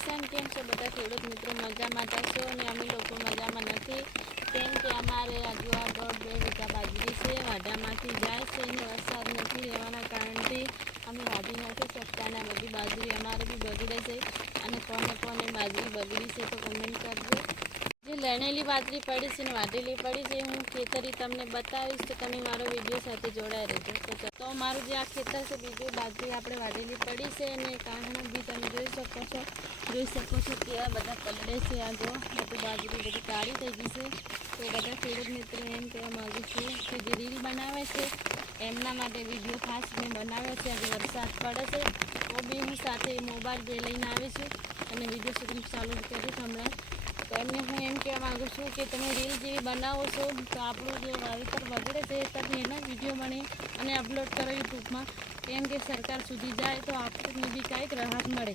કિશન, કેમ છો બધા ખેડૂત મિત્રો? મજામાં થશો અને અમે લોકો મજામાં નથી, કેમ કે અમારે હજુ આ 1.5-2 વીઘા બાજરી છે, વાઢામાંથી જાય છે અને વરસાદ નથી રહેવાના કારણથી અમે વાઢી નથી શકતા અને બધી બાજરી અમારે બી બગડે છે. અને કોને કોને બાજરી બગડી છે તો કમેન્ટ કરજો. જે લણેલી બાજરી પડી છે ને વાઢેલી પડી છે હું ખેતરી તમને બતાવીશ, તો તમે મારો વિડીયો સાથે જોડાઈ રહેજો. તો મારું જે આ ખેતર છે બીજું બાજરી આપણે વાઢેલી પડી છે અને કાંકણા બી તમે જોઈ શકો છો કે આ બધા પલળે છે. આ જો બધું બાજરી બધી કાળી થઈ ગઈ છે. તો બધા ખેડૂત મિત્રો એમ કહેવા માગું છું કે જે રીલ બનાવે છે એમના માટે વિડીયો ખાસ મેં બનાવ્યો છે. આજે વરસાદ પડે છે તો બી હું સાથે મોબાઈલ બે લઈને આવી છું અને વિડીયો શૂટિંગ ચાલુ કરીશ હમણાં. તો એમને હું એમ કહેવા માગું છું કે તમે રીલ જેવી બનાવો છો તો આપણું જે વાવેતર બગડે છે તમે એના વિડીયો બને અને અપલોડ કરો યુટ્યુબમાં, કેમ કે સરકાર સુધી જાય તો આપણને બી કાંઈક રાહત મળે.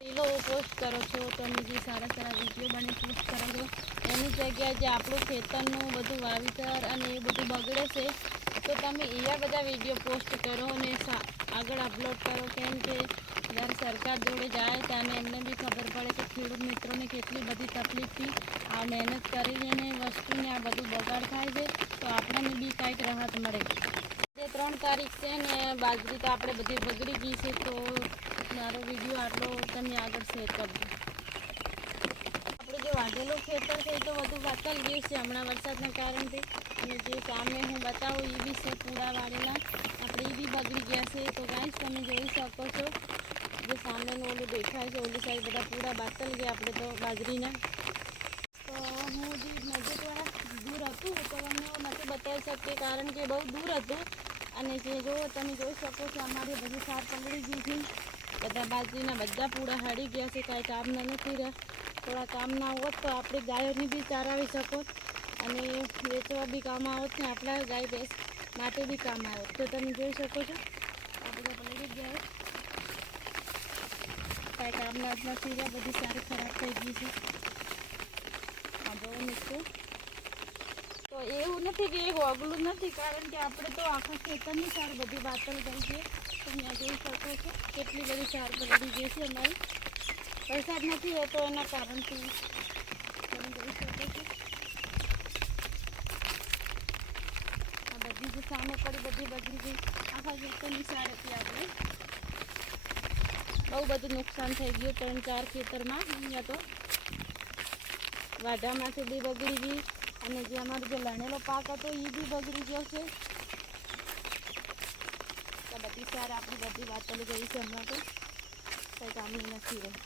રીલો પોસ્ટ કરો છો તમે જે સારા સારા વિડીયો બને પોસ્ટ કરો છો એની જગ્યાએ જે આપણું ખેતરનું બધું વાવેતર અને એ બધું બગડે છે તો તમે એવા બધા વિડીયો પોસ્ટ કરો અને આગળ અપલોડ કરો, કેમ કે જ્યારે સરકાર જોડે જાય ત્યારે એમને બી ખબર પડે કે ખેડૂત મિત્રોને કેટલી બધી તકલીફથી આ મહેનત કરીને વસ્તુને આ બધું બગાડ થાય છે તો આપણને બી કાંઈક રાહત મળે. જે 3 તારીખ છે ને બાજરી તો આપણે બધી બગડી ગઈ છે, તો મારો વિડીયો આટલો તમે આગળ શેર કરજો. આપણે જે વાઢેલું ખેતર છે તો બધું વાતલ ગયું છે હમણાં વરસાદના કારણથી, અને જે સામે હું બતાવું એ બી છે પૂડા વાળેલા આપણે એ બી બગડી ગયા છે. તો ગાઈસ તમે જોઈ શકો છો જે સામેનું ઓલું દેખાય છે ઓલી સાઈડ બધા પૂરા બાતલ ગયા આપણે તો બાજરીના. તો હું જે નજીકવાળા દૂર હતું તો તમને નથી બતાવી શકતી કારણ કે બહુ દૂર હતું. અને જે જો તમે જોઈ શકો છો અમારી બધી સાર પલળી ગઈ છે, બધા બાજરીના બધા પૂડા હાડી ગયા છે, કાંઈ કામના નથી રહ્યા. થોડા કામ ના હોત તો આપણે ગાયોને બી ચારાવી શકો અને વેચવા બી કામ આવત ને આપણા ગાય ભેંસ માટે બી કામ આવત. તો તમે જોઈ શકો છો આ બધા પલળી ગયા, કાંઈ કામના જ નથી રહ્યા, બધી સારી ખરાબ થઈ ગઈ છે. આ બહુ નીકળું તો એવું નથી કે એક ઓગલું નથી, કારણ કે આપણે તો આખા ખેતરની સાર બધી બાતલ ગઈ છે. તમે જોઈ શકો છો કેટલી બધી સાર પલળી ગઈ છે અમારી, વરસાદ નથી રહેતો એના કારણથી. તમે જોઈ શકો છો આ બધી જે સામે પડી બધી બગડી ગઈ, આખા ખેતરની સાર હતી આપણે. બહુ બધું નુકસાન થઈ ગયું 3-4 ખેતરમાં. અહીંયા તો વાઢામાંથી બી બગડી ગઈ અને જે અમારો જે લણેલો પાક હતો એ બી બગડી ગયો છે. તો બધી સાર આપણી બધી વાતલી ગઈ છે હમણાં તો કંઈ કામની નથી રહી.